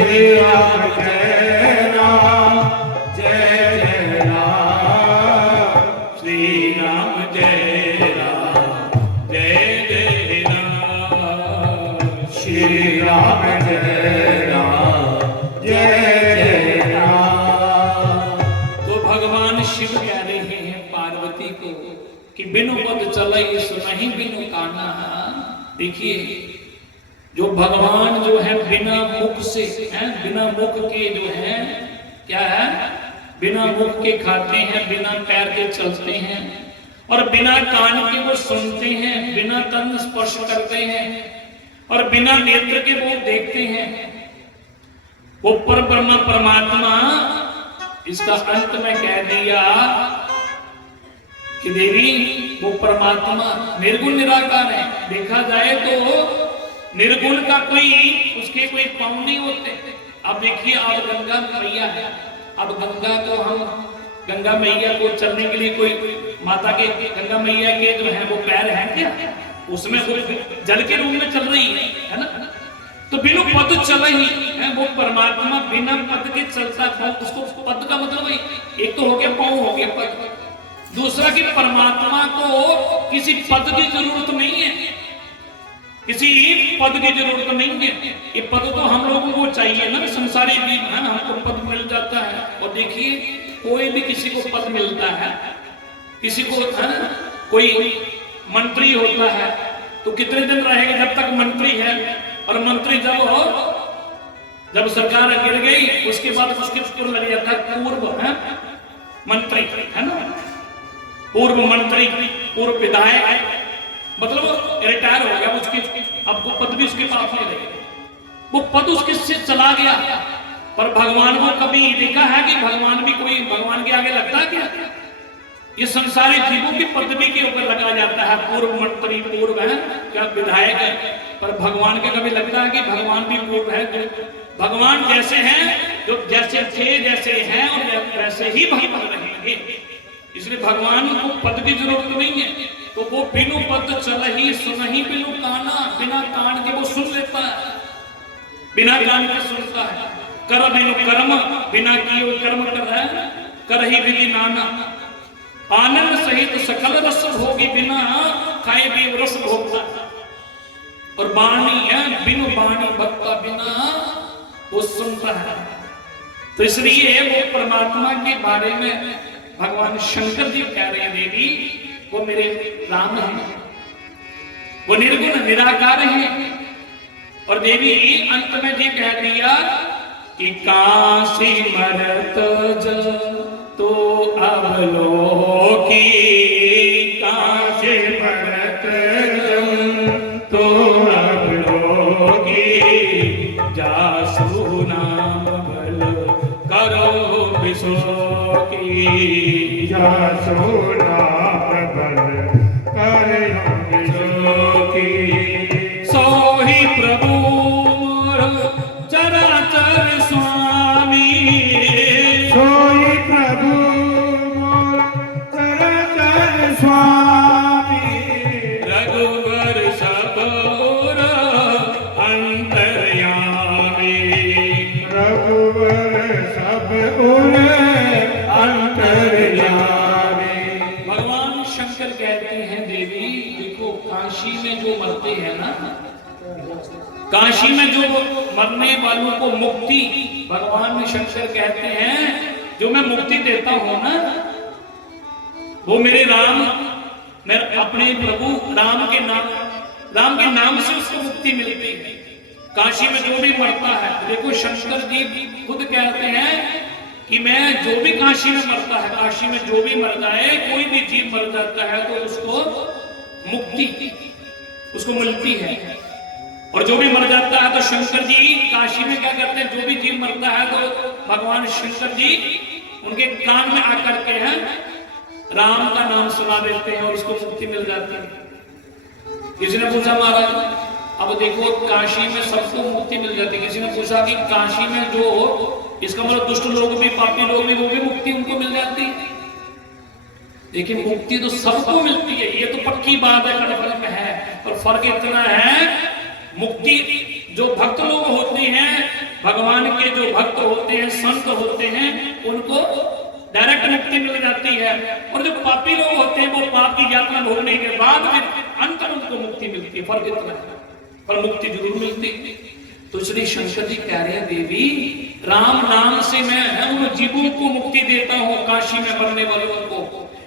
श्री राम जय राम जय जय राम श्री राम जय जय राम श्री राम जय जय राम। तो भगवान शिव कह रहे हैं पार्वती को कि बिनु पद चलई सुनहि बिनु काना। देखिए जो भगवान जो है बिना मुख से हैं, बिना मुख के जो है क्या है, बिना मुख के खाते हैं, बिना पैर के चलते हैं और बिना कान के वो सुनते हैं, बिना तन स्पर्श करते हैं और बिना नेत्र के वो देखते हैं। वो पर ब्रह्म परमात्मा इसका अंत में कह दिया कि देवी वो परमात्मा निर्गुण निराकार है। देखा जाए तो निर्गुण का कोई उसके कोई पाँव नहीं होते। अब देखिए अब गंगा मैया है, अब गंगा को हम गंगा मैया को चलने के लिए कोई माता के गंगा मैया के जो है वो पैर हैं क्या, उसमें वो जल के रूप में चल रही है ना। तो बिनु पद चल ही है वो परमात्मा बिना पद के चलता है। उसको पद का मतलब वही एक तो हो गया पाँव, हो गया पद। दूसरा कि परमात्मा को किसी पद की जरूरत नहीं है, किसी पद की जरूरत नहीं है। ये पद तो हम लोगों को चाहिए ना, संसारी जीव है, हमको पद मिल जाता है। और देखिए कोई भी किसी को पद मिलता है, किसी को है ना, कोई मंत्री होता है तो कितने दिन रहेगा जब तक मंत्री है। और मंत्री जब सरकार गिर गई उसके बाद उसके ऊपर लग जाता है पूर्व है मंत्री, है ना, पूर्व मंत्री, पूर्व विधायक, मतलब रिटायर हो गया, उसके अब वो पद भी उसके पास नहीं रहे, वो पद उसके से चला गया। पर भगवान को कभी देखा है कि भगवान भी कोई भगवान के आगे लगता है क्या? ये संसारी जीवों की पदवी के ऊपर लगा जाता है, पूर्व मंत्री, पूर्व है क्या विधायक है। पर भगवान के कभी लगता है कि भगवान भी पूर्व है। भगवान जैसे हैं, जो जैसे थे जैसे हैं और वैसे ही भगवान रहेंगे। इसलिए भगवान को पद की जरूरत नहीं है। तो वो बिनु पद चल ही सुन ही बिनु काना, बिना कान के वो सुन लेता है, बिना कान के सुनता है। कर बिनु कर्म, बिना किए कर्म कर ही विधि नाना। आनंद सहित सकल रस भोगी, बिना खाए भी रस भोगता। और वाणी है बिनु वाणी भक्ता, बिना वो सुनता है। तो इसलिए वो परमात्मा के बारे में भगवान शंकर जी कह रहे हैं देवी वो मेरे राम हैं, वो निर्गुण निराकार हैं। और देवी अंत में जी कह दिया कि काशी मरत तो अवलोकी, काशी मरत तो अवलोकी, जासु नाम भल करो विशोकी, जासु नाम भल करो विशोकी। सोहि प्रभु मोर चराचर स्वामी, सोहि प्रभु मोर चराचर स्वामी, रघुवर सब और अंतर्यामी, रघुवर सब और अंतर्यामी। भगवान शंकर कहते हैं देवी देखो काशी में जो मरते हैं ना, काशी में जो मरने वालों को मुक्ति भगवान शंकर कहते हैं, जो मैं मुक्ति देता हूं ना वो मेरे राम, मेरे अपने प्रभु राम के नाम से उसको मुक्ति मिलती है। काशी में जो भी मरता है, देखो शंकर जी खुद कहते हैं कि मैं जो भी काशी में मरता है, काशी में जो भी मर जाए, कोई भी जीव मर जाता है तो उसको मुक्ति उसको मिलती है। और जो भी मर जाता है तो शंकर जी काशी में क्या करते हैं, जो भी जीव मरता है तो भगवान शंकर जी उनके कान में आकर के हैं राम का नाम सुना देते हैं और उसको मुक्ति मिल जाती है। किसी ने पूछा महाराज अब देखो काशी में सबको मुक्ति मिल जाती है, किसी ने पूछा कि काशी में जो इसका मतलब दुष्ट लोग भी, पापी लोग भी, वो भी मुक्ति उनको मिल जाती है। देखिए मुक्ति तो सबको मिलती है, ये तो पक्की बात है, कन्फर्म है। और फर्क इतना है मुक्ति जो भक्त लोग होते हैं भगवान के जो भक्त होते हैं, संत होते हैं, उनको डायरेक्ट मुक्ति मिल जाती है। और जो पापी लोग होते हैं वो पाप की यातना भोगने के बाद में अंत में उनको मुक्ति मिलती है। फर्क इतना है, पर मुक्ति जरूर मिलती है। तो श्री शंकर जी कह रहे हैं, देवी राम नाम से मैं उन जीवों को मुक्ति देता हूं, काशी में मरने वालों को।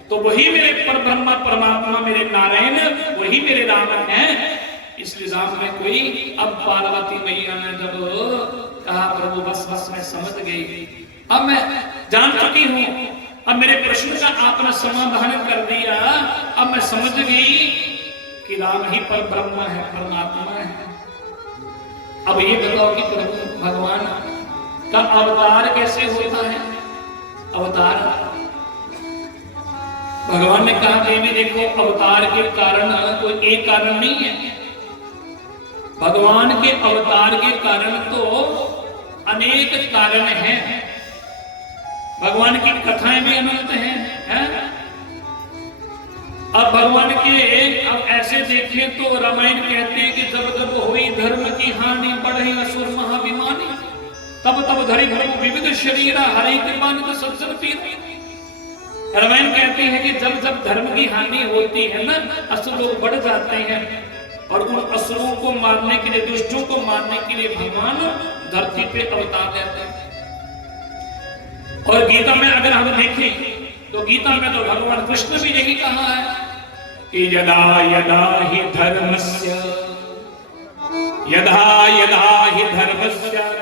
तो वही मेरे परब्रह्मा परमात्मा, मेरे नारायण, वही मेरे राम हैं। इसलिए राम में कोई, अब पार्वती मैया ने जब कहा प्रभु बस बस मैं समझ गई, अब मैं जान चुकी हूं, अब मेरे प्रश्न का आपने समाधान कर दिया, अब मैं समझ गई कि राम ही परब्रह्म है, परमात्मा है। अब ये बताओ कि प्रभु भगवान का अवतार कैसे होता है? अवतार भगवान ने कहा देवी देखो, अवतार के कारण कोई एक कारण नहीं है। भगवान के अवतार के कारण तो अनेक कारण हैं। भगवान की कथाएं भी अनंत हैं। अब भगवान के, अब ऐसे देखें तो रामायण कहते हैं कि जब जब हुई धर्म की हानि, बढ़े असुर महाभिमानी, तब तब धरि भरु विविध शरीर, हरि कृपानित सज्जन पीर। रामायण कहती है कि जब जब धर्म की हानि होती है ना, असुर लोग बढ़ जाते हैं, और उन असुरों को मारने के लिए, दुष्टों को मारने के लिए भगवान धरती पे अवतार लेते हैं। और गीता में अगर हम देखें तो गीता में तो भगवान कृष्ण भी यही कहा है कि यदा यदा हि धर्मस्य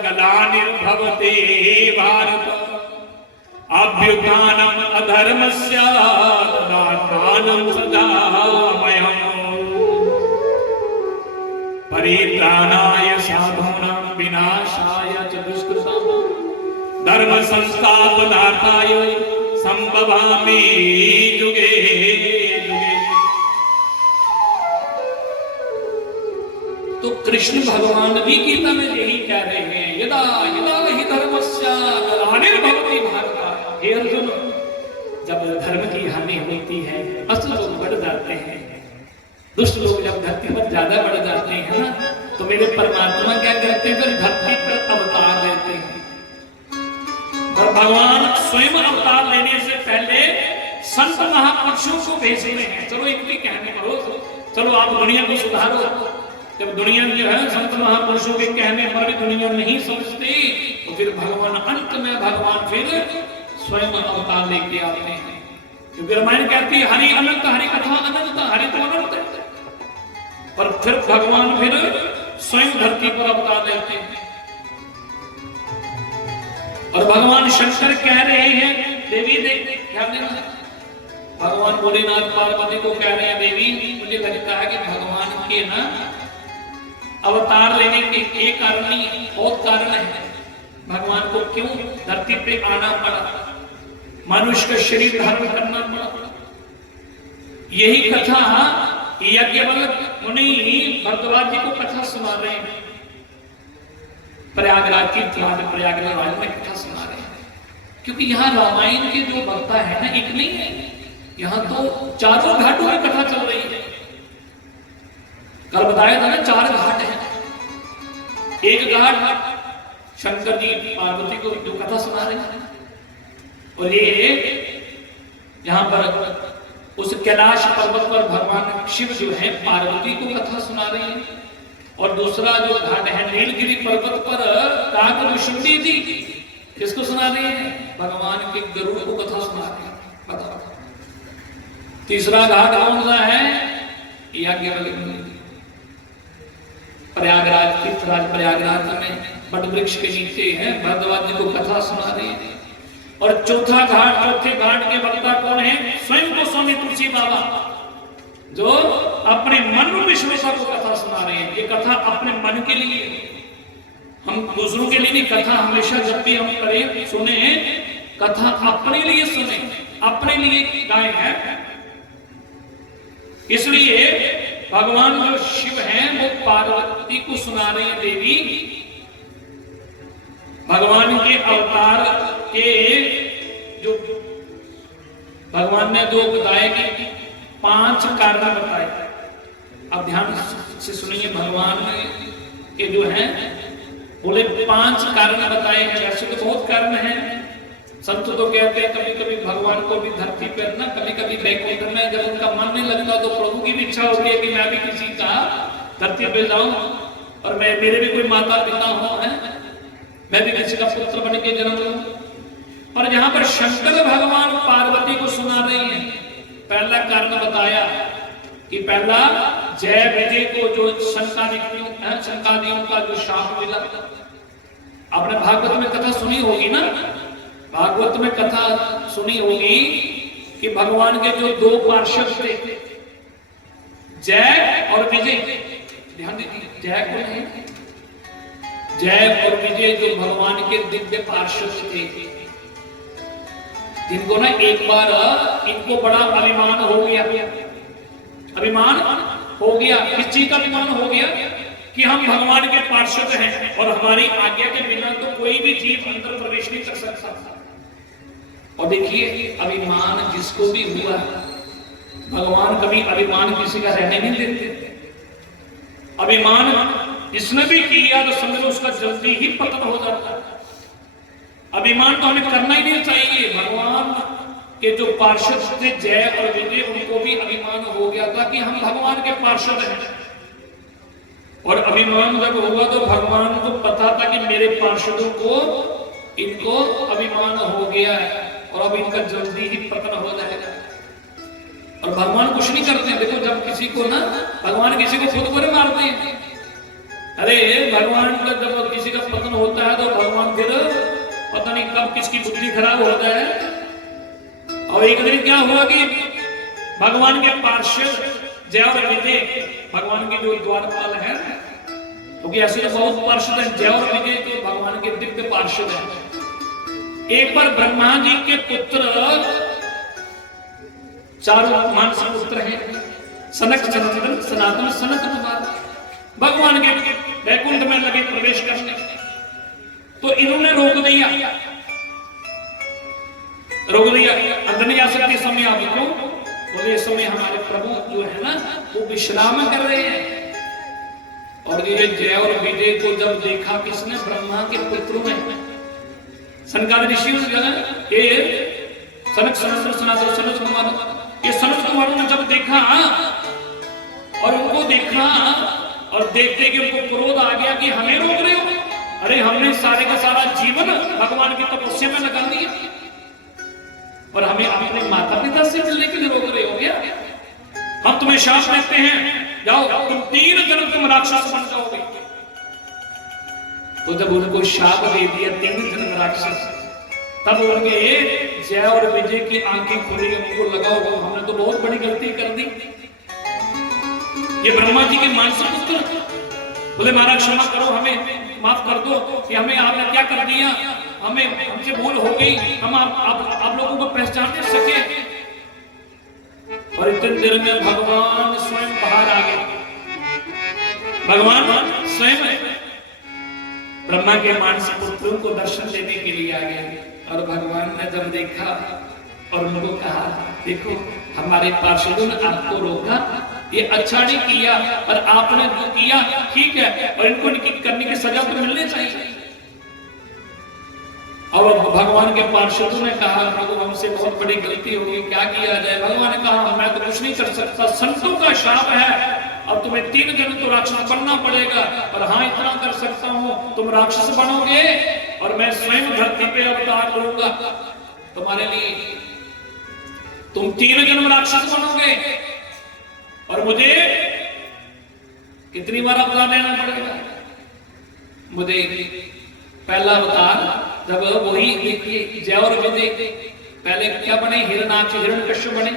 ग्लानिर्भवति भारत अभ्युत्थानम् अधर्मस्य तदात्मानं सदामयम् परित्राणाय साधूनां विनाशाय च दुष्कृताम् धर्म संस्थापनार्थाय संभवामि युगे युगे। तो कृष्ण भगवान भी गीता में यही कह रहे हैं, यदा यदा हि धर्मस्य ग्लानिर्भवति भारत। हे अर्जुन, जब धर्म की हानि होती है, असुर लोग बढ़ जाते हैं, दुष्ट लोग जब धरती पर ज्यादा बढ़ जाते हैं ना, तो मेरे परमात्मा क्या करते हैं, फिर धरती पर अवतार लेते हैं। और भगवान स्वयं अवतार लेने से पहले संत महापुरुषों को भेजते हैं, चलो इनकी कहने करो, चलो आप दुनिया को सुधारो। जब दुनिया जो है संत महापुरुषों के कहने पर भी दुनिया नहीं समझती, तो फिर भगवान अंत में भगवान फिर स्वयं अवतार लेके आते हैं। क्योंकि रामायण कहती है हरि अनंत, हरि कथा अनंत, हरि तो अनंत है। पर फिर भगवान फिर स्वयं धरती पर अवतार लेते हैं। और भगवान शंकर कह रहे हैं, देवी देख क्या देना, भगवान भोलेनाथ पार्वती को कह रहे हैं, देवी मुझे लगता है कि भगवान के ना अवतार लेने के एक कारण नहीं, बहुत कारण है। भगवान को क्यों धरती पे आना पड़ा, मनुष्य का शरीर धारण करना पड़ा। यही कथा यज्ञवल्ल मुनि भरद्वाज जी को कथा सुना रहे हैं, प्रयागराज की प्रयागराज में कथा सुना रहे हैं। क्योंकि यहाँ रामायण के जो वक्ता है ना, एक नहीं है, यहाँ तो चारों घाटों में कथा चल रही है। कल बताया था ना, 4 घाट है। एक घाट शंकर जी पार्वती को जो कथा सुना रहे हैं, और ये यहाँ पर उस कैलाश पर्वत पर भगवान शिव जो है पार्वती को कथा सुना रहे हैं। और दूसरा जो घाट है नीलगिरी पर्वत पर काक ऋषि जी किसको सुना रहे हैं, भगवान के गरुड़ को कथा सुना रहे हैं। बताओ तीसरा घाट कौन सा है, याज्ञवल्क्य प्रयागराज, तीर्थराज प्रयागराज में बट वृक्ष के नीचे है, भरद्वाज जी को कथा सुना रहे हैं। और चौथे घाट के वक्ता कौन है, स्वयं को स्वामी तुलसी बाबा, जो अपने मन में विश्वासा को कथा सुना रहे हैं। ये कथा अपने मन के लिए, हम दूसरों के लिए नहीं। कथा हमेशा जब भी हम करें, सुने, कथा अपने लिए सुने, अपने लिए गाएं है। इसलिए भगवान जो शिव हैं वो पार्वती को सुना रहे हैं, देवी भगवान के अवतार के जो भगवान ने जो बताए कि 5 कारण बताए। अब ध्यान से सुनिए, भगवान के जो है बोले 5 कारण बताए हैं। वैसे तो बहुत कारण हैं। संत तो कहते हैं कभी कभी भगवान को भी धरती पर ना, कभी कभी वैकुंठ में जब उनका मन नहीं लगता तो प्रभु की भी इच्छा होती है कि मैं भी किसी का धरती पे जाऊं और मैं, मेरे भी कोई माता पिता हो, है, मैं भी किसी का पुत्र बन के जन्म लूं। पर यहाँ पर शंकर भगवान पार्वती को सुना रहे हैं। पहला कारण बताया कि पहला जय विजय को जो शंकादियों का जो शाप मिला। आपने भागवत में कथा सुनी होगी ना, भागवत में कथा सुनी होगी कि भगवान के जो 2 पार्षद थे, जय और विजय। ध्यान दीजिए, जय कौन है? जय और विजय जो भगवान के दिव्य पार्षद थे, जिनको ना एक बार इनको बड़ा अभिमान हो गया। अभिमान हो गया, किस चीज का अभिमान हो गया? कि हम भगवान के पार्षद हैं और हमारी आज्ञा के बिना तो कोई भी जीव अंदर प्रवेश नहीं कर सकता। और देखिए, अभिमान जिसको भी हुआ, भगवान कभी अभिमान किसी का रहने नहीं देते। अभिमान जिसने भी किया तो समझो उसका जल्दी ही पतन हो जाता है। अभिमान तो हमें करना ही नहीं चाहिए। भगवान के जो पार्षद थे जय और विजय, उनको भी अभिमान हो गया था कि हम भगवान के पार्षद हैं। और अभिमान जब हुआ तो भगवान को पता था कि मेरे पार्षदों को, इनको अभिमान हो गया है और अब इनका जल्दी ही पतन हो जाएगा। और भगवान कुछ नहीं करते। देखो, जब किसी को ना, भगवान किसी को खुद बुरे मारते हैं। अरे भगवान का जब किसी का पतन होता है तो भगवान फिर पता नहीं कब किसकी बुद्धि खराब होता है। और एक दिन क्या हुआ कि भगवान के पार्षद जय और विजय, भगवान के जो द्वारपाल है, क्योंकि ऐसे तो बहुत पार्षद हैं, जय और विजय तो भगवान के दिव्य पार्षद हैं। एक बार ब्रह्मा जी के पुत्र, 4 मानस पुत्र हैं, सनक, सनंदन, सनातन, सनत कुमार, भगवान के वैकुंठ में लगे प्रवेश करने। तो इन्होंने रोक दिया अंदर नहीं आ सकते इस समय। आप क्यों बोले? इस समय हमारे प्रभु जो है ना, वो विश्राम कर रहे हैं। और ये जय और विजय को जब देखा किसने? ब्रह्मा के पुत्रों में, सनकादिक ऋषियों ने, ये सनक, सनंदन, सनातन, सनत कुमार, ये सनत कुमारों ने जब देखा और उनको देखा और देखते कि उनको क्रोध आ गया कि हमें रोक रहे हो। अरे हमने सारे का सारा जीवन भगवान की तपस्या में लगा दिया और हमें अपने माता पिता से मिलने के लिए रोक रहे हो क्या? हम तुम्हें शाप देते हैं, जाओ तुम 3 जन्म तुम राक्षस बन जाओगे। तो जब उनको शाप दे दिया 3 जन्म राक्षस, तब उनके जय और विजय की आंखें खुली। उनको लगा होगा हमने तो बहुत बड़ी गलती कर दी। ये ब्रह्मा जी के मानस पुत्र बोले महाराज क्षमा करो, हमें माफ कर दो कि हमें आपने क्या कर दिया, हमें हमसे भूल हो गई, हम आप लोगों को पहचान नहीं सके। और इतने देर में भगवान स्वयं बाहर आ गए। भगवान स्वयं ब्रह्मा के मानस पुत्रों को दर्शन देने के लिए आ गए। और भगवान ने जब देखा और उनको कहा, देखो हमारे पार्षदों ने आपको रोका, ये अच्छा नहीं किया, पर आपने जो किया ठीक है, और इनको करने की सजा तो मिलनी चाहिए। और भगवान के पार्षदों ने कहा, प्रभु हमसे बहुत बड़ी गलती हो गई, क्या किया जाए? भगवान ने कहा, मैं तो कुछ नहीं कर सकता, संतों का शाप है और तुम्हें 3 जन्म तो राक्षस बनना पड़ेगा। और हाँ, इतना कर सकता हूँ, तुम राक्षस बनोगे और मैं स्वयं धरती पे अवतार लूंगा तुम्हारे लिए। तुम 3 जन्म राक्षस बनोगे और मुझे कितनी बार अवतार लेना पड़ेगा? मुझे पहला अवतार जब वही देखिए जय और विजय पहले क्या बने? हिरणाक्ष हिरण्यकश्यप बने,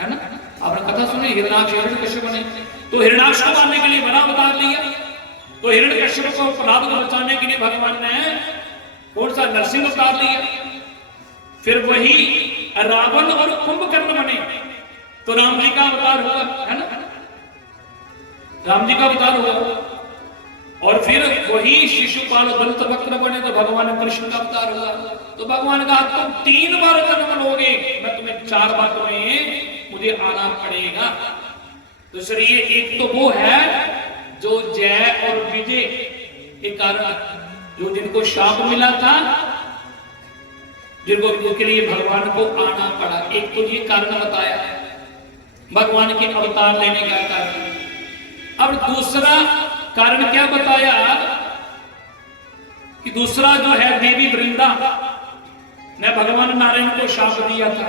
है ना? आपने कथा सुनी, हिरणाक्ष हिरण्यकश्यप बने। तो हिरणाक्ष को मारने के लिए बड़ा अवतार लिया। तो हिरण्यकश्यप को अपराध को बचाने के लिए भगवान ने कौन सा? नरसिंह अवतार लिया। फिर वही रावण और कुंभकर्ण बने तो राम जी का अवतार हुआ, है ना? राम जी का अवतार हुआ। और फिर वही शिशुपाल दंत वक्र बने तो भगवान कृष्ण का अवतार हुआ। तो भगवान कहा, तुम 3 बार जन्म लोगे, मैं तुम्हें 4 बार में मुझे आना पड़ेगा। तो सर ये एक तो वो है जो जय और विजय के कारण जो जिनको शाप मिला था, जिनके लिए भगवान को आना पड़ा। एक तो ये कारण बताया भगवान के अवतार लेने का कारण। अब दूसरा कारण क्या बताया कि दूसरा जो है देवी वृंदा ने भगवान नारायण को शाप दिया था।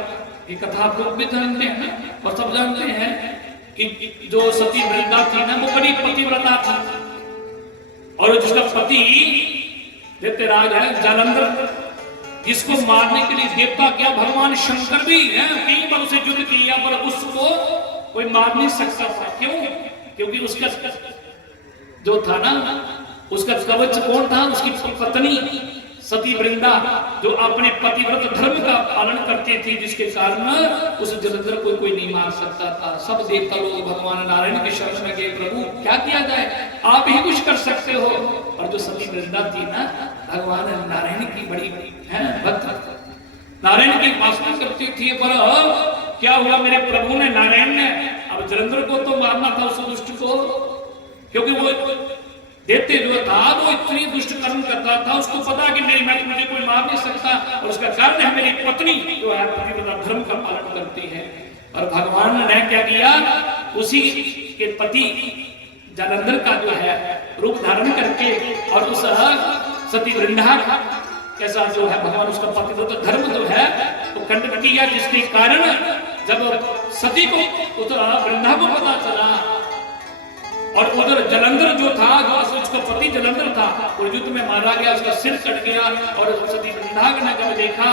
ये कथा आप लोग भी जानते हैं ना, और सब जानते हैं कि जो सती वृंदा थी ना, वो बड़ी पतिव्रता थी, और जिसका पति दैत्यराज है जालंधर, जिसको मारने के लिए देवता क्या भगवान शंकर भी है, कई बार उसे युद्ध किया, पर उसको कोई मार नहीं सकता था। क्यों? क्योंकि उसका जो था ना, उसका कवच कौन था? उसकी पत्नी सती वृंदा, जो अपने पतिव्रत धर्म का पालन करती थी, जिसके कारण उस जलंधर को कोई नहीं मार सकता था। सब देवता लोग भगवान नारायण के शरण में गए, प्रभु क्या किया जाए, आप ही कुछ कर सकते हो। और जो सती वृंदा थी ना, भगवान नारायण की बड़ी भक्त, नारायण की उपासना करती थी। पर क्या हुआ, मेरे प्रभु ने, नारायण ने, अब जलंधर को तो मारना था, उस दुष्ट को, क्योंकि वो दैत्य जो था वो इतनी दुष्ट कर्म करता था, उसको पता कि नहीं, मैं मुझे कोई मार नहीं सकता, और उसका कारण है मेरी पत्नी जो है पतिव्रता धर्म का पालन करती है। और भगवान ने क्या किया, उसी के पति जालंधर का जो है रूप धारण करके, और उस सती वृंदा कैसा जो है भगवान उसका पतिव्रता धर्म जो है वो खंडन किया, जिसके कारण जब सती को वृंदा को पता चला, और उधर जलंधर जो था, जो उसका पति जलंधर था, और युद्ध में मारा गया, उसका सिर कट गया। और सती वृंदा ने जब देखा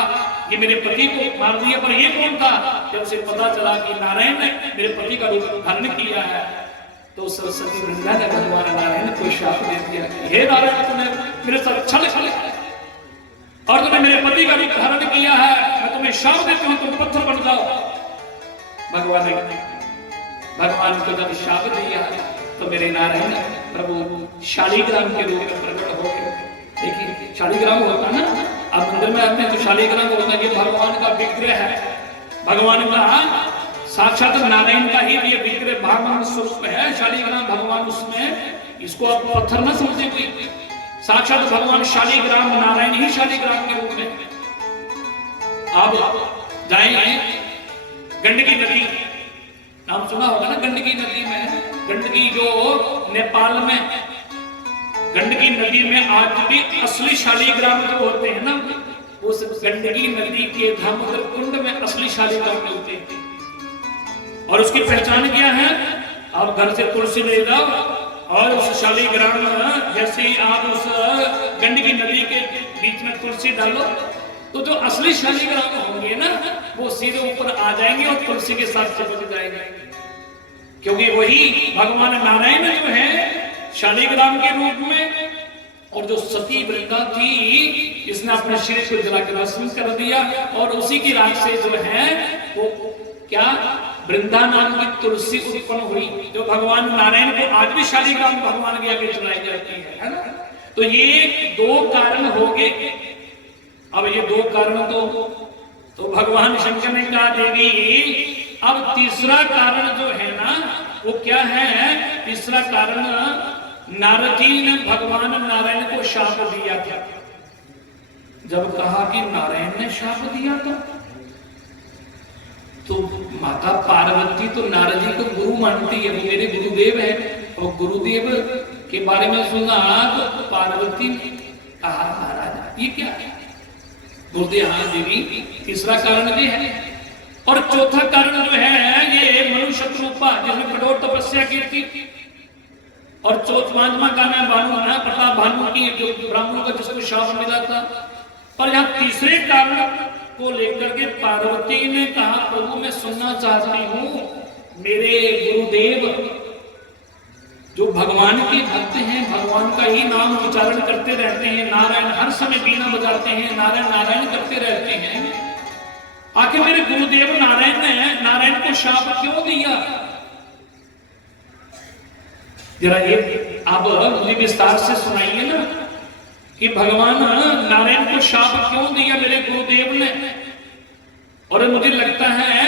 कि मेरे पति को मार दिया, पर ये कौन था, जब उसे पता चला कि नारायण ने मेरे पति का रूप धारण किया है, तो सरस्वती वृंदा ने भगवान नारायण को शाप दे दिया, हे नारायण, तूने मेरे साथ छल छल और तूने मेरे पति का रूप धारण किया है, मैं तुम्हें शाप देती हूँ, तुम पत्थर बन जाओ। भगवान को जब शाप दिया तो मेरे नारायण प्रभु शालिग्राम के रूप में प्रकट हो गए। देखिए शालिग्राम होता है ना, आप मंदिर में आते हैं तो शालिग्राम होता है, ये भगवान का विग्रह है, भगवान का साक्षात नारायण का ही ये विग्रह भगवान स्वरूप है शालिग्राम भगवान। उसमें इसको आप पत्थर न समझे कोई, साक्षात भगवान शालिग्राम, नारायण ही शालिग्राम के रूप में। आप जाएंगे गंडकी नदी, नाम सुना होगा ना, गंडकी नदी में, गंडकी जो नेपाल में, गंडकी नदी में आज भी असली शालिग्राम जो होते हैं ना, उस गंडकी नदी के दामोदर कुंड में असली शालिग्राम मिलते हैं। और उसकी पहचान क्या है, आप घर से तुलसी ले जाओ और उस शालिग्राम, जैसे ही आप उस गंडकी नदी के बीच में तुलसी डालो, तो जो असली शालिग्राम होंगे ना, वो सीधे ऊपर आ जाएंगे और तुलसी के साथ चिपक जाएंगे, क्योंकि वही भगवान नारायण जो है शालिग्राम के रूप में। और जो सती वृंदा थी, इसने अपने शरीर को जला के भस्म कर दिया, और उसी की राख से जो है वो क्या, वृंदा नाम की तुलसी उत्पन्न हुई, जो भगवान नारायण को आज भी शालिग्राम भगवान के आगे चलाई जाती है ना। तो ये दो कारण हो गए। अब ये दो कारण तो भगवान शंकर ने कहा देवी, अब तीसरा कारण जो है ना, वो क्या है, तीसरा कारण नारद जी ने भगवान नारायण को शाप दिया था। जब कहा कि नारायण ने शाप दिया तो माता पार्वती तो नारद जी को गुरु मानती है, वो मेरे गुरुदेव है, और गुरुदेव के बारे में सुना तो पार्वती ने कहा महाराज ये क्या है, बोलते हाँ देवी, तीसरा कारण ये है। और चौथा कारण जो है ये मनुष्य रूपा, जिसमें कठोर तपस्या की थी, और पांचवा कारण है भानु, प्रताप भानु की, जो ब्राह्मणों का जिसको शाप मिला था। और यहाँ तीसरे कारण को लेकर के पार्वती ने कहा प्रभु मैं सुनना चाहती हूँ, मेरे गुरुदेव जो भगवान के भक्त हैं, भगवान का ही नाम उच्चारण करते रहते हैं, नारायण हर समय बीना बजाते हैं, नारायण नारायण करते रहते हैं, आखिर मेरे गुरुदेव नारायण ने नारायण को शाप क्यों दिया? जरा ये आप मुझे विस्तार से सुनाइए ना कि भगवान नारायण को शाप क्यों दिया मेरे गुरुदेव ने। और मुझे लगता है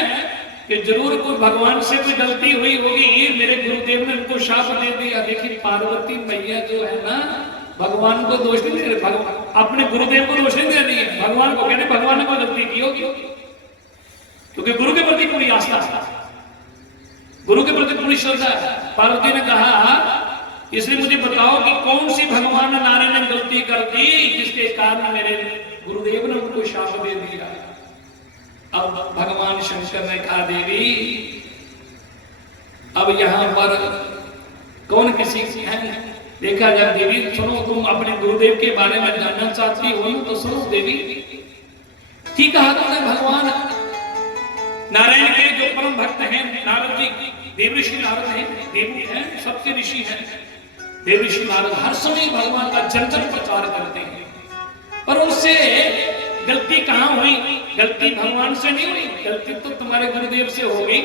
कि जरूर कोई भगवान से कोई गलती हुई होगी, मेरे गुरुदेव ने उनको शाप दे दिया। देखिए पार्वती मैया जो है ना, भगवान को दोष नहीं दे रहे, अपने गुरुदेव को दोष नहीं दे रही है, भगवान को कहते भगवान ने कोई गलती की होगी, क्योंकि गुरु के प्रति पूरी आस्था है, गुरु के प्रति पूरी श्रद्धा है। पार्वती ने कहा इसलिए मुझे बताओ कि कौन सी भगवान नारायण ने गलती कर दी जिसके कारण मेरे गुरुदेव ने उनको शाप दे दिया। अब भगवान शंकर ने कहा देवी अब यहां पर कौन किसी की है, देखा जाए देवी सुनो, तुम अपने गुरुदेव के बारे में जानना चाहती हो तो सुनो देवी। ठीक कहा तुमने, भगवान नारायण के जो परम भक्त हैं नारद जी, देव ऋषि नारद हैं, देव हैं, सबके ऋषि हैं। देव ऋषि नारद हर समय भगवान का जन जन प्रचार करते हैं, पर उससे गलती कहां हुई? गलती भगवान से नहीं हुई, गलती तो तुम्हारे गुरुदेव से हो गई।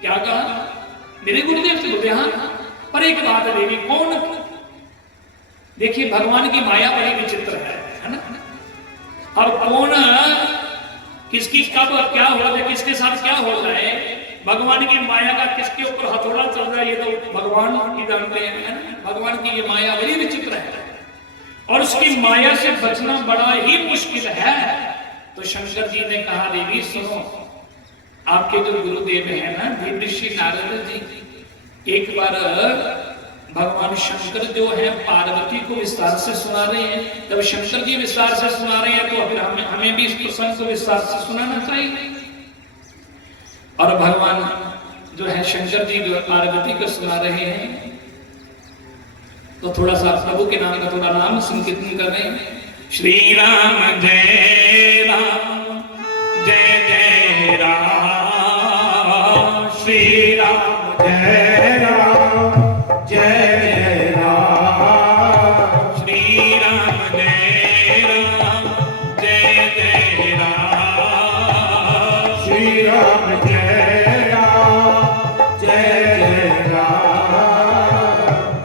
क्या कहा? मेरे गुरुदेव से बोलते हाँ, पर एक बात है देवी, कौन? देखिए भगवान की माया बड़ी विचित्र है ना। अब कौन किसकी कब क्या हो जाए, किसके साथ क्या हो जाए, भगवान की माया का किसके ऊपर हथौड़ा चल जाए, ये तो भगवान की जानते हैं, है ना। भगवान की ये माया बड़ी विचित्र है और उसकी माया से बचना बड़ा ही मुश्किल है। तो शंकर जी ने कहा देवी सुनो, आपके जो गुरुदेव है ना देव ऋषि नारद जी, एक बार भगवान शंकर जो है पार्वती को विस्तार से सुना रहे हैं। जब शंकर जी विस्तार से सुना रहे हैं तो फिर हमें भी इस प्रसंग को विस्तार से सुनाना चाहिए। और भगवान जो है शंकर जी जो पार्वती को सुना रहे हैं तो थोड़ा सा प्रभु के नाम का थोड़ा नाम संकीर्तन कर रहे हैं। श्री राम जय राम जय जय राम, श्री राम जय राम जय जय राम, श्री राम जय राम जय जय राम, श्री राम जय राम जय जय राम,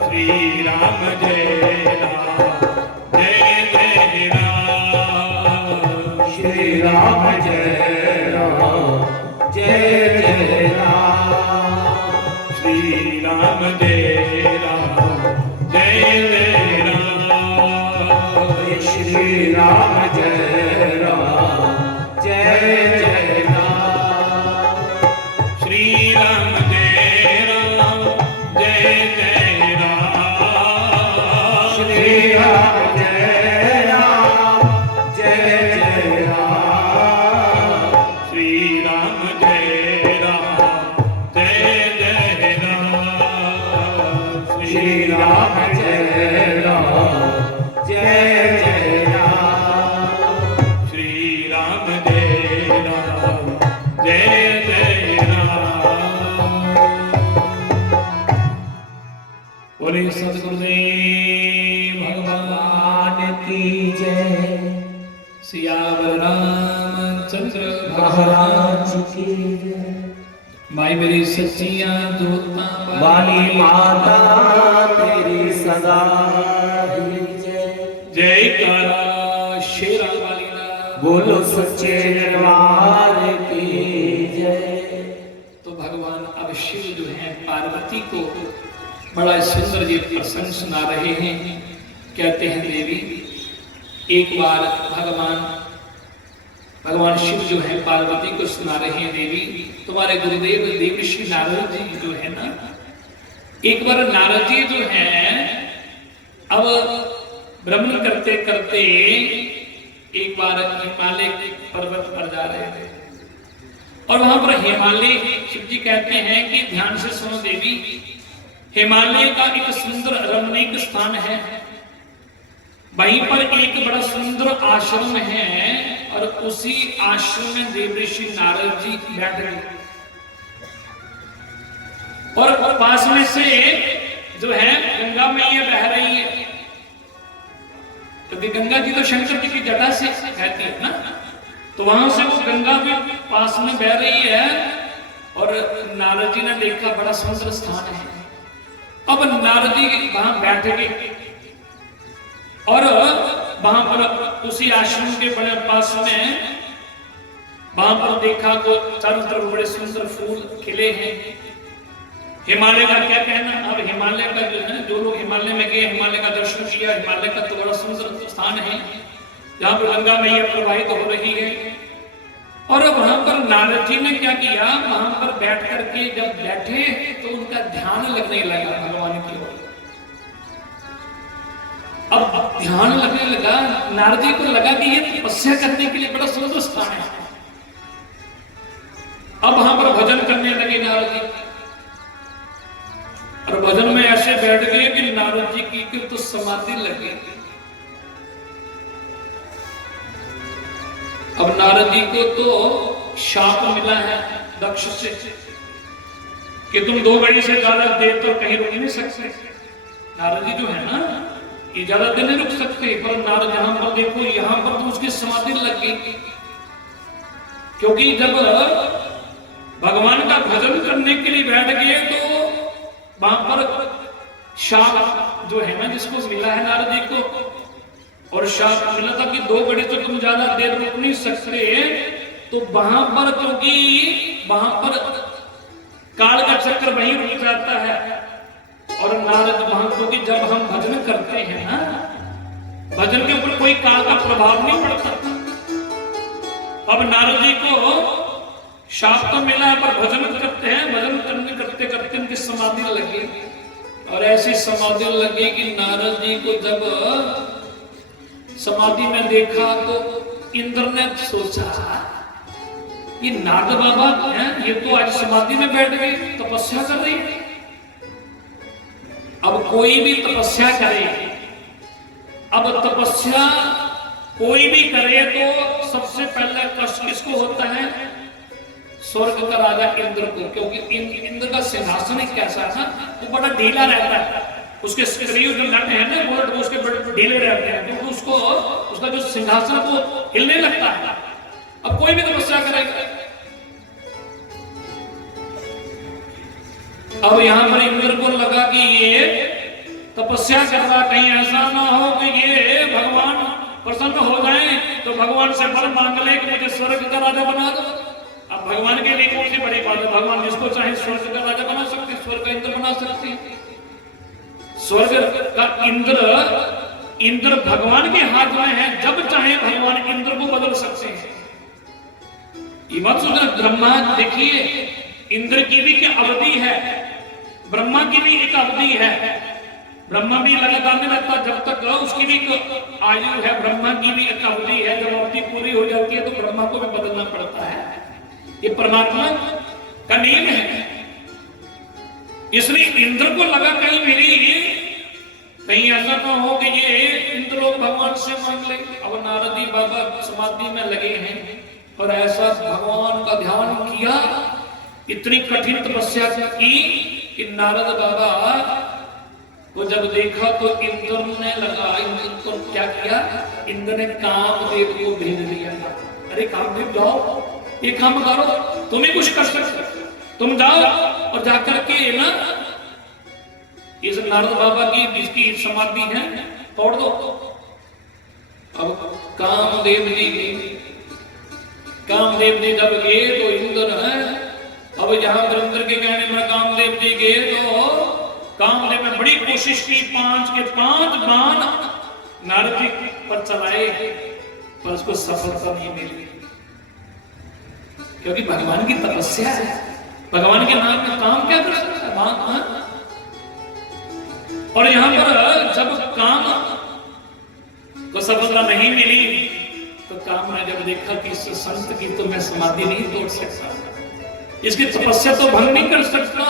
श्री राम जय राम जय जय राम, श्री राम जय राम जय जय राम, श्री राम जय राम जय जय राम, श्री राम जय राम जय जय राम, श्री राम जय राम जय जय राम, श्री राम जय राम जय जय राम, श्री राम जय राम जय जय राम, श्री राम जय राम जय जय राम, श्री राम जय राम जय जय राम। बोले सद्गुरुदेव भगवान की जय, सियावर रामचंद्र महाराज की जय, माई मेरी सच्चियां जोता वाली माता तेरी सदा ही जय, जयकारा शेरा वाली ला। बोलो सच्चे दरबार की जय। तो भगवान अब शिव जो है पार्वती को बड़ा सुंदर जी प्रसंग सुना रहे हैं। कहते हैं देवी एक बार भगवान शिव जो है पार्वती को सुना रहे हैं देवी तुम्हारे गुरुदेव देव ऋषि नारद जी जो है ना, एक बार नारद जी जो है अब भ्रमण करते करते एक बार हिमालय पर्वत पर जा रहे थे और वहां पर हिमालय, शिव जी कहते हैं कि ध्यान से सुनो देवी, हिमालय का एक सुंदर रमणीक स्थान है, वहीं पर एक बड़ा सुंदर आश्रम है और उसी आश्रम में देव ऋषि नारद जी बैठ गए और पास में से जो है गंगा मैया बह रही है, क्योंकि गंगा जी तो शंकर जी की जटा से बहती है ना, तो वहां से वो गंगा भी पास में बह रही है और नारद जी ने देखा बड़ा सुंदर स्थान है। अब नारद जी वहां बैठ गए और वहां पर उसी आश्रम के बड़े पास में वहां पर देखा तो चारों तरफ बड़े सुंदर फूल खिले हैं, हिमालय का क्या कहना। अब हिमालय का जो है, जो लोग हिमालय में गए, हिमालय का दर्शन किया, हिमालय का तो बड़ा सुंदर स्थान है जहाँ पर गंगा मैया प्रवाहित हो रही है। और वहां पर नारद जी ने क्या किया, वहां पर बैठ करके जब बैठे तो उनका ध्यान लगने लगा भगवान की ओर। अब ध्यान लगने लगा, नारद जी को लगा कि ये तपस्या करने के लिए बड़ा सुंदर स्थान है। अब वहां पर भजन करने लगे नारद जी, और भजन में ऐसे बैठ गए कि नारद जी की तो समाधि लग गई। अब नारद जी को तो शाप मिला है दक्ष से कि तुम 2 घड़ी से ज्यादा देर तो कहीं रुक नहीं सकते। नारद जी जो है ना, ये ज्यादा देर नहीं रुक सकते, पर नारद यहां पर देखो, यहां पर तो उसकी समाधि लग गई। क्योंकि जब भगवान का भजन करने के लिए बैठ गए तो वहां पर शाप जो है ना, जिसको मिला है नारद जी को, और शाप मिला था कि 2 घड़ी तो तुम ज्यादा देर रुक नहीं सकते। तो वहां पर, क्योंकि वहां पर काल का चक्र वहीं रुक जाता है, और नारद वहां, क्योंकि जब हम भजन करते हैं ना, भजन के ऊपर कोई काल का प्रभाव नहीं पड़ता। अब नारद जी को शाप तो मिला है, पर भजन करते हैं, भजन करने करते करते उनकी समाधि लगी। और ऐसी समाधि लगी कि नारद जी को जब समाधि में देखा तो इंद्र ने सोचा कि नारद बाबा हैं, ये तो आज समाधि में बैठ गई, तपस्या कर रही है। अब कोई भी तपस्या करे, अब तपस्या कोई भी करे तो सबसे पहले कष्ट किसको होता है? स्वर्ग का राजा इंद्र को, क्योंकि इंद्र का सिंहासन कैसा था, वो बड़ा ढीला रहता है। उसके शरीर जो नट है ना, वो उसके बड़े ढीले रहते हैं, तो उसको उसका जो सिंहासन वो हिलने लगता है। अब कोई भी तपस्या करेगा। अब यहां पर इंद्र को लगा कि ये तपस्या कर रहा, कहीं ऐसा ना हो कि ये भगवान प्रसन्न हो जाए तो भगवान से वर मांग ले कि मुझे स्वर्ग का राजा बना दो। अब भगवान के लिए कौन सी बड़ी बात है, भगवान जिसको चाहे स्वर्ग का राजा बना सकते, स्वर्ग का इंद्र बना सकते हैं। स्वर्ग का इंद्र भगवान के हाथ में है, जब चाहे भगवान इंद्र को बदल सकते हैं। ये बात सोचना, ब्रह्मा देखिए, इंद्र की भी क्या अवधि है, ब्रह्मा की भी एक अवधि है। ब्रह्मा भी लगातार नहीं रहता, जब तक उसकी भी आयु है, ब्रह्मा की भी एक अवधि है। जब अवधि पूरी हो जाती है तो ब्रह्मा को भी बदलना पड़ता है। ये परमात्मा का नियम है। इसलिए इंद्र को लगा कहीं कहीं ऐसा ना हो कि ये इंद्र लोग भगवान से मांग ले। अब नारद जी बाबा समाधि में लगे हैं और ऐसा भगवान का ध्यान किया, इतनी कठिन तपस्या की कि नारद बाबा को जब देखा तो इंद्र ने लगा, इंद्र को क्या किया, इंद्र ने कामदेव को भेज दिया। अरे कामदेव जाओ, ये काम करो, तुम ही कुछ कर सकते, तुम जाओ और जाकर के ना इस नारद बाबा की जिसकी समाधि है तोड़ दो। अब कामदेव जी जब गए तो इंद्र है, अब जहां पर इंद्र के कहने में कामदेव जी गए तो कामदेव ने बड़ी कोशिश की, 5 के 5 बाण नारद जी पर चलाए, पर उसको सफलता नहीं मिली। क्योंकि भगवान की तपस्या है, भगवान के नाम में काम क्या कर सकता है, बात। और यहां पर जब काम को सफलता नहीं मिली तो काम ने जब देखा कि इस संत की तो मैं समाधि नहीं तोड़ सकता, इसकी तपस्या तो भंग नहीं कर सकता,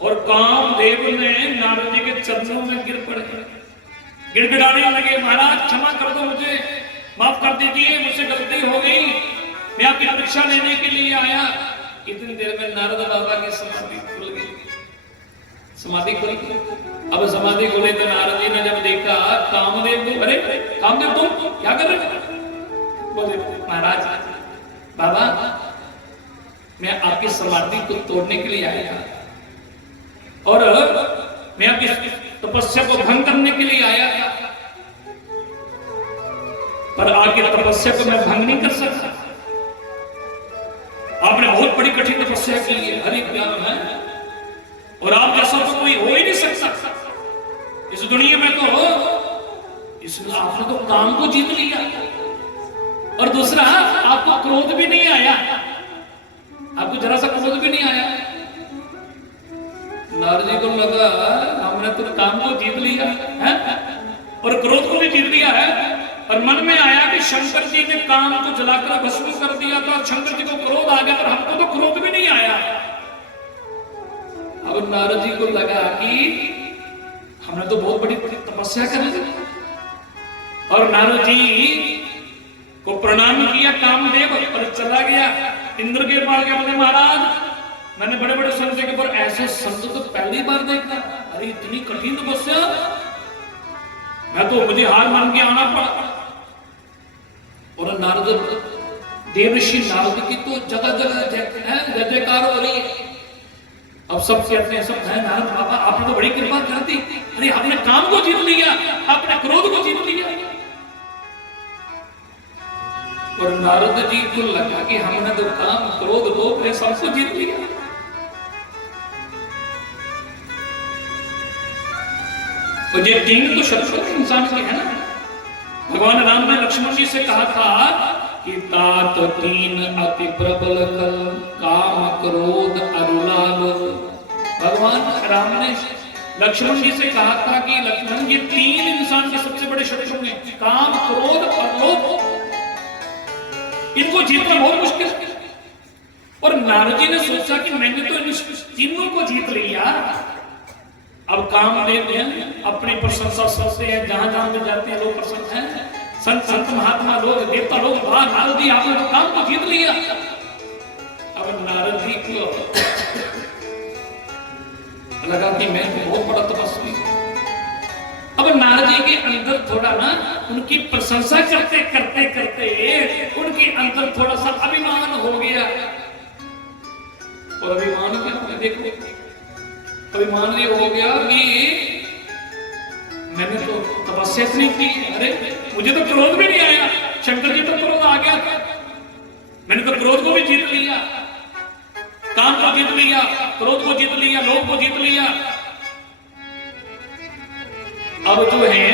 और कामदेव ने नारद जी के चरणों में गिर पड़े, गिड़गिड़ाने लगे, महाराज क्षमा कर दो, मुझे माफ कर दीजिए, मुझसे गलती हो गई, मैं आपकी परीक्षा लेने के लिए आया। इतनी देर में नारद बाबा की समाधि खुल गई, समाधि खुल गई। अब समाधि खुले तो नारद जी ने जब देखा कामदेव को, अरे कामदेव तुम क्या कर रहे हो? बोले महाराज बाबा मैं आपकी समाधि को तोड़ने के लिए आया था और मैं आपकी तपस्या को भंग करने के लिए आया था, पर आपकी तपस्या को मैं भंग नहीं कर सकता। आपने बहुत बड़ी कठिन तपस्या की है, हरि ज्ञान है, और आप जैसा तो कोई हो ही नहीं सकता इस दुनिया में। तो इसलिए आपने तो काम को जीत लिया, और दूसरा आपको क्रोध भी नहीं आया, आपको जरा सा क्रोध भी नहीं आया। नारद जी को लगा हमने तो काम को जीत लिया है और क्रोध को भी जीत लिया है, और मन में आया कि शंकर जी ने काम को जलाकर भस्म कर दिया था, शंकर जी को क्रोध आ गया, पर हमको तो क्रोध भी नहीं आया। अब नारद जी को लगा कि हमने तो बहुत बड़ी तपस्या कर ली, और नारद जी को प्रणाम किया कामदेव और चला गया इंद्र के पास गया। बोले महाराज मैंने बड़े बड़े संत के ऊपर ऐसे संत तो पहली बार देखा, अरे इतनी कठिन तपस्या, मैं तो मुझे हार मान के आना पड़ा। और नारद देवर्षि नारद की तो जगह जगह जय जयकार हो रही है। अब सब कहते हैं, सब है नारद बाबा आपने तो बड़ी कृपा कर दी, अरे आपने काम को जीत लिया, आपने क्रोध को जीत लिया। और नारद जी को लगा कि हमने तो काम क्रोध लोभ सबको जीत लिया। और ये तीन तो शत्रु इंसान के है ना। भगवान राम ने लक्ष्मण जी से कहा था कि तात तीन अति प्रबल कल काम क्रोध अरुलाल। भगवान राम ने लक्ष्मण जी से कहा था कि लक्ष्मण जी तीन इंसान के सबसे बड़े शत्रु हैं, काम क्रोध और लोभ, इनको जीतना बहुत मुश्किल है। और नारद जी ने सोचा कि मैंने तो इन तीनों को जीत लिया, अब काम देते हैं अपनी प्रशंसा करते हैं, जहां जहां पे जाते हैं लोग प्रसन्न हैं, संत संत महात्मा लोग देवता लोग, नारद जी आपने तो काम को जीत लिया। अब नारद जी को लगा कि मैं तो बहुत बड़ा तपस्वी। अब नारद जी के अंदर थोड़ा ना उनकी प्रशंसा करते करते करते उनके अंदर थोड़ा सा अभिमान हो गया। और अभिमान क्या हो गया देखो, अभिमान ये हो गया कि मैंने तो तपस्या नहीं की, अरे मुझे तो क्रोध भी नहीं आया, शंकर जी तो क्रोध आ गया, मैंने तो क्रोध को भी जीत लिया, काम को जीत लिया, क्रोध को जीत लिया, लोभ को जीत लिया। अब जो है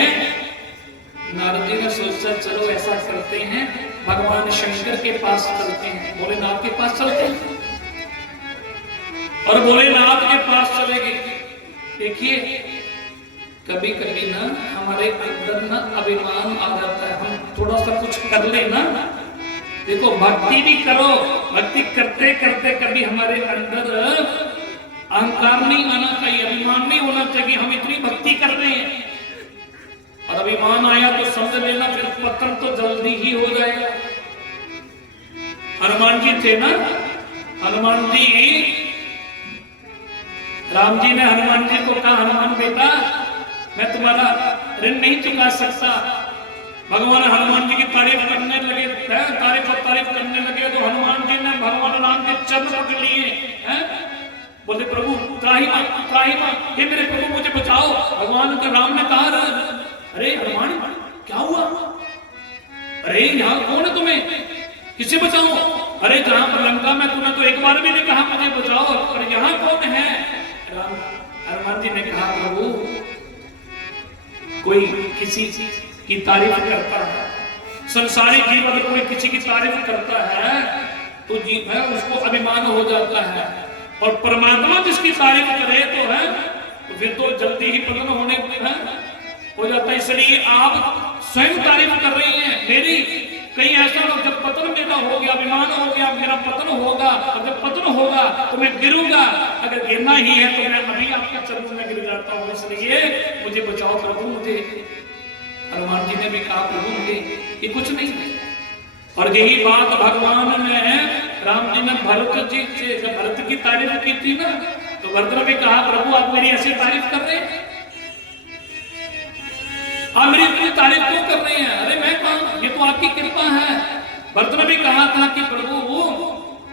नारद जी ने सोचा चलो ऐसा करते हैं, भगवान शंकर के पास चलते हैं, भोलेनाथ के पास चलते हैं। और भोलेनाथ के पास चले गए। देखिए कभी कभी ना हमारे अंदर ना अभिमान आ जाता है, हम थोड़ा सा कुछ कर ले ना, देखो भक्ति भी करो, भक्ति करते करते कभी हमारे अंदर अहंकार नहीं आना चाहिए, अभिमान नहीं होना चाहिए, हम इतनी भक्ति कर रहे हैं। और अभिमान आया तो समझ लेना फिर पतन तो जल्दी ही हो जाएगा। हनुमान जी थे ना, हनुमान जी, राम जी ने हनुमान जी को कहा हनुमान बेटा मैं तुम्हारा ऋण नहीं चुका सकता। भगवान हनुमान जी की तारीफ करने लगे, तारीफ करने लगे तो हनुमान जी ने भगवान राम के चरण पकड़ लिए हैं, बोले प्रभु त्राही मां, हे मेरे प्रभु मुझे बचाओ। भगवान का राम ने कहा अरे हनुमान क्या हुआ, अरे यहाँ कौन है तुम्हें, किसे बचाओ? अरे जहां पर लंका में तूने तो एक बार भी नहीं कहा मुझे बचाओ, और यहाँ कौन है? हनुमान जी ने कहा प्रभु कोई किसी की तारीफ करता है, संसारी जीव अगर कोई किसी की तारीफ करता है तो जीव है उसको अभिमान हो जाता है, और परमात्मा जिसकी तारीफ करे तो है तो फिर तो जल्दी ही पतन होने हो जाता है। इसलिए आप स्वयं तारीफ कर रही हैं मेरी, कहीं ऐसा हो जब पतन मेरा हो गया, अभिमान हो गया, मेरा पतन होगा, और जब पतन होगा तो मैं गिरूंगा, अगर गिरना ही है तो मैं अभी आपके चरणों में गिर जाता हूं, इसलिए मुझे बचाओ प्रभु मुझे। हनुमान जी ने भी कहा प्रभु मुझे ये कुछ नहीं है। और यही बात भगवान ने राम जी ने भरत जी से जब भरत की तारीफ की थी ना, तो भरत ने भी कहा प्रभु आप मेरी ऐसी तारीफ कर रहे हैं, आप मेरी इतनी तारीफ क्यों कर रहे हैं? अरे मैं कहा ये तो आपकी कृपा है। भरत ने भी कहा था कि प्रभु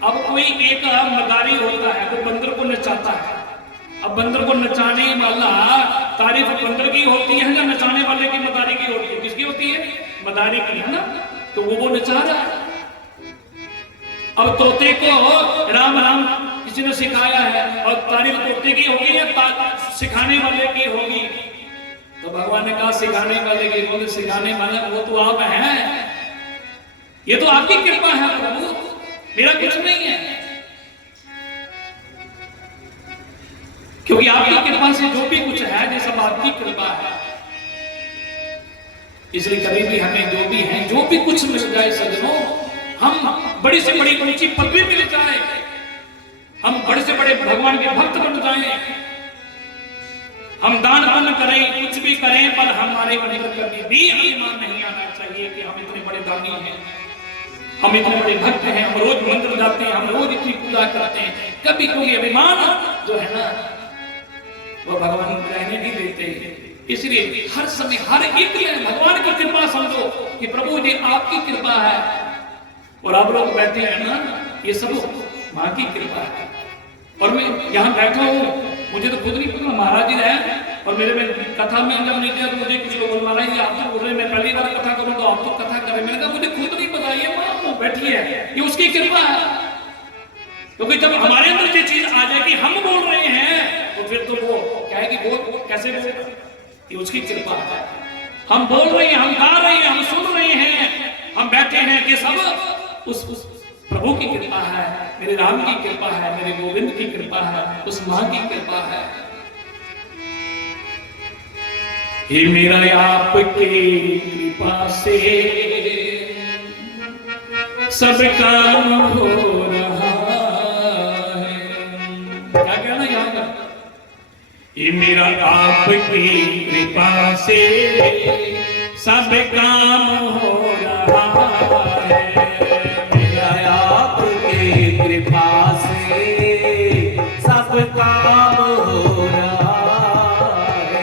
अब कोई एक मदारी होता है वो बंदर को नचाता है, अब बंदर को नचाने वाला तारीफ बंदर की होती है या नचाने वाले की मदारी की होती है? किसकी होती है? मदारी की है ना, तो वो नचा रहा है। अब तोते को राम राम किसी ने सिखाया है और तारीफ कुत्ते की होगी या सिखाने वाले की होगी? तो भगवान ने कहा सिखाने वाले की। बोले सिखाने वाला वो तो आप हैं, ये तो आपकी कृपा है प्रभु, मेरा कुछ नहीं है। क्योंकि आपकी कृपा से जो भी कुछ है ये सब आपकी कृपा है। इसलिए कभी भी हमें जो भी है, जो भी कुछ मिल जाए सज्जनों, हम बड़ी से बड़ी ऊंची पदवी मिल जाए, हम बड़े से बड़े भगवान के भक्त बन जाएं, हम दान पुण्य करें, कुछ भी करें, पर हमारे अंदर कभी भी अभिमान नहीं आना चाहिए कि हम इतने बड़े दानी हैं, हम इतने बड़े भक्त हैं, हम रोज मंदिर जाते हैं, हम रोज इतनी पूजा करते हैं। कभी कोई अभिमान जो है ना वो भगवान रहने नहीं देते। इसलिए हर समय हर एक में भगवान की कृपा समझो कि प्रभु जी आपकी कृपा है, और आप लोग बैठे हैं ना, ये सब मां की कृपा है। और मैं यहाँ बैठा हूँ, मुझे तो खुद नहीं पता, महाराज जी है और मेरे में कथा में जब नहीं किया तो मुझे कुछ लोग महाराज जी आप तो बोल रहे मैं पहली बार कथा करूँ तो आप तो कथा करें। मैंने कहा मुझे खुद नहीं पता, ये मां बैठी है, ये उसकी कृपा है। क्योंकि जब हमारे अंदर ये चीज आ जाए कि हम बोल रहे हैं तो फिर तो वो क्या है कि बोल कैसे बोल, ये उसकी कृपा है। हम बोल रहे हैं, हम गा रहे हैं, हम सुन रहे हैं, हम बैठे हैं, कि सब उस प्रभु की कृपा है, मेरे राम की कृपा है, मेरे गोविंद की कृपा है, उस मां की कृपा है। हे मेरा आपकी कृपा से सब काम हो रहा है। क्या कहना यहाँ का? ये मेरा आपकी कृपा से सब काम हो रहा है, मेरा आपकी कृपा से सब काम हो रहा है,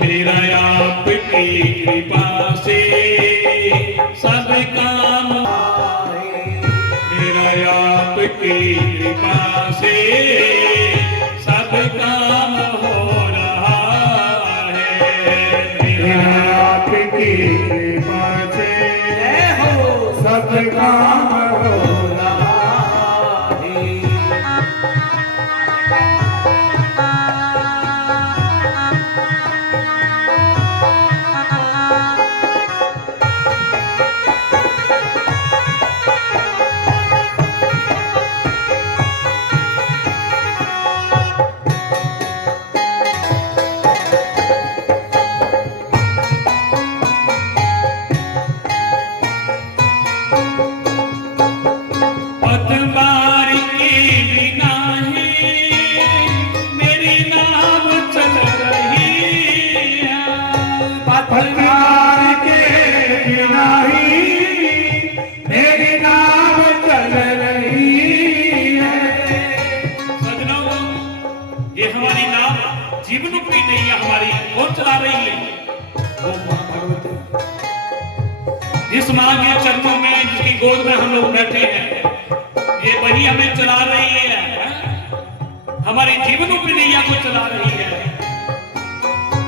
मेरा आपकी कृपा से सब काम, मेरा आपकी कृपा से सब काम हो रहा है, मेरा आपकी कृपा से सब काम हो रहा है। पतवार के बिना ही मेरी नाव चल रही है, पतवार के बिना ही मेरी नाव चल रही है। सजनों ये हमारी नाव जीवन की नहीं है, हमारी कौन चला रही है? वो मां भगवती, जिस मां के चरणों में, जिसकी गोद में हम लोग बैठे हैं, ये वही हमें चला रही है, हमारे जीवनों की नैया को चला रही है।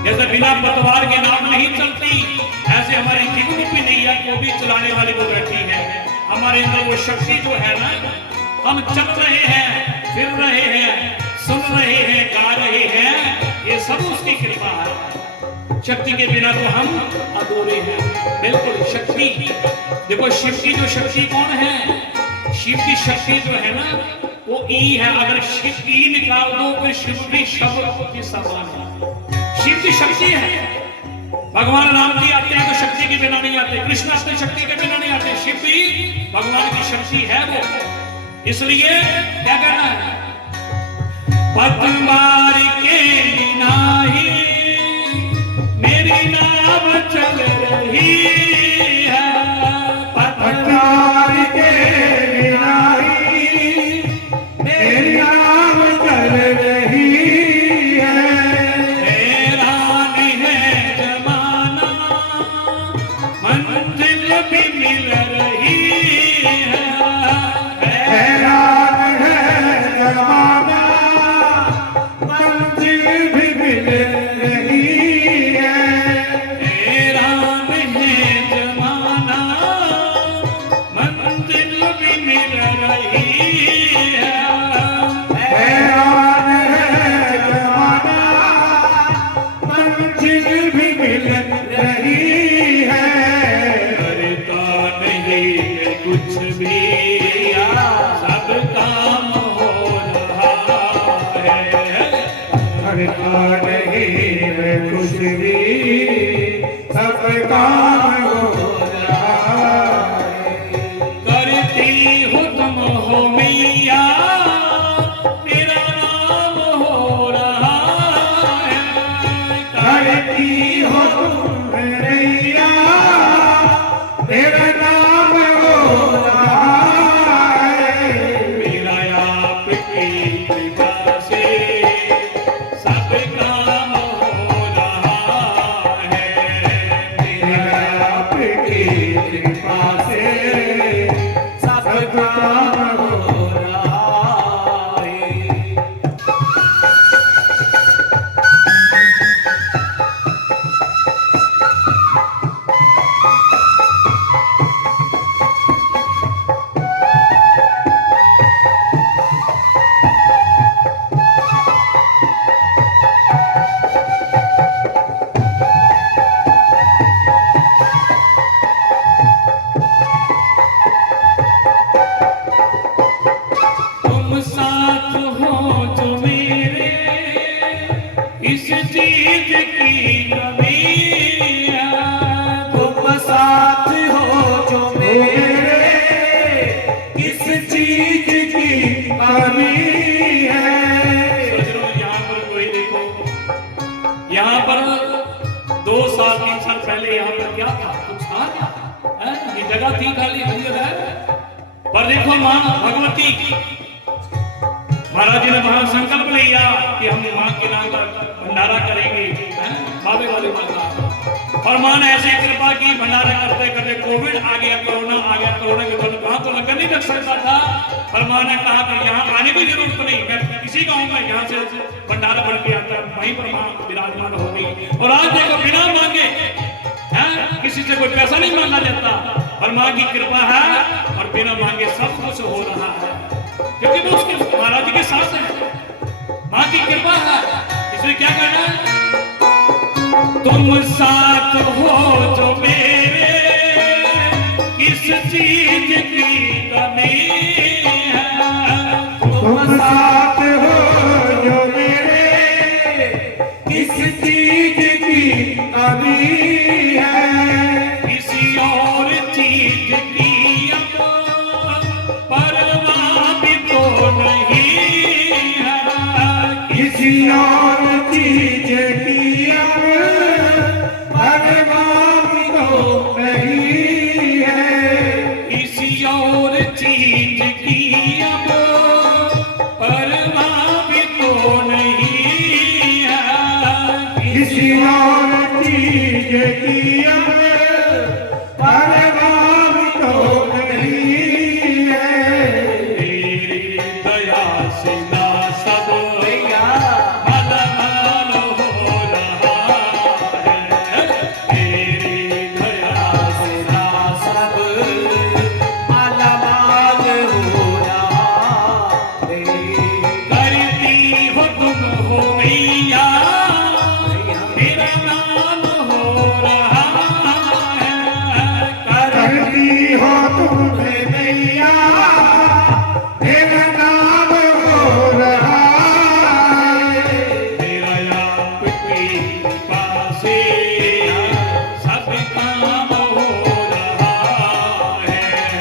जैसे बिना पतवार के नाव नहीं चलती, ऐसे हमारे जीवनों की नैया को भी चलाने वाली वो बैठी है। हमारे अंदर वो शक्ति जो है ना, हम चल रहे हैं, फिर रहे हैं, सुन रहे हैं, गा रहे हैं, ये सब उसकी कृपा है। शक्ति के बिना तो हम अधूरे हैं। बिल्कुल शक्ति, देखो शिव की जो शक्ति कौन है? शिव की शक्ति जो है ना वो ई है। अगर शिव ई निकाल दो फिर शिव भी शब्द के समान है। शिव की शक्ति है। भगवान राम जी आते हैं तो शक्ति के बिना नहीं आते, कृष्ण आते शक्ति के बिना नहीं आते, शिव भी भगवान की शक्ति है वो। इसलिए क्या कहना है? पतवार के बिना ही मेरी नाव चल रही है, पतवार के बिना ही मेरी नाव चल रही है। हैरान है जमाना मंजिल भी मिल रही है, हैरान है जमाना मंजिल भी मिल रही है। हैरान है कुछ भी सब काम हो रहा है। करता नहीं है कुछ भी सब काम हो रहा है। करती हो तुम हो मैया मेरा नाम हो रहा है। करती हो तुम मैया तेरा नाम हो रहा है। मेरा आपकी कृपा से सब काम हो रहा है। मेरा आपकी कृपा से सब काम हो रहा है। तुम साथ हो जो मेरे इस चीज की कमी है। तुम साथ हो जो मेरे किस चीज की कमी है। सोच रहा हूं यहाँ पर कोई देखो, यहाँ पर 2 साल 3 साल पहले यहाँ पर क्या था, कुछ था क्या? हैं? ये जगह थी खाली मंदिर है, पर देखो माँ भगवती महाराज जी ने वहां संकल्प लिया कि हम माँ के नाम पर भंडारा करेंगे, हैं? बाबे वाली माता। और माँ ने ऐसे कृपा की, भंडारा करते करते कोविड आ गया, कोरोना आ गया। कोरोना के दौरान वहां तो लंगर नहीं लग सकता था, पर माँ ने कहा कि यहाँ आने की जरूरत नहीं, मैं किसी गाँव में यहाँ से भंडारा बन के आता, वहीं पर माँ विराजमान हो गई। और आज देखो बिना मांगे, हैं? किसी से कोई पैसा नहीं मांगा जाता, और माँ की कृपा है और बिना मांगे सब कुछ हो रहा है, क्योंकि वो उसके महाराज जी के साथ है। माँ की कृपा है, इसमें क्या करना है? तुम साथ हो जो मेरे किस चीज की कमी है। तुम साथ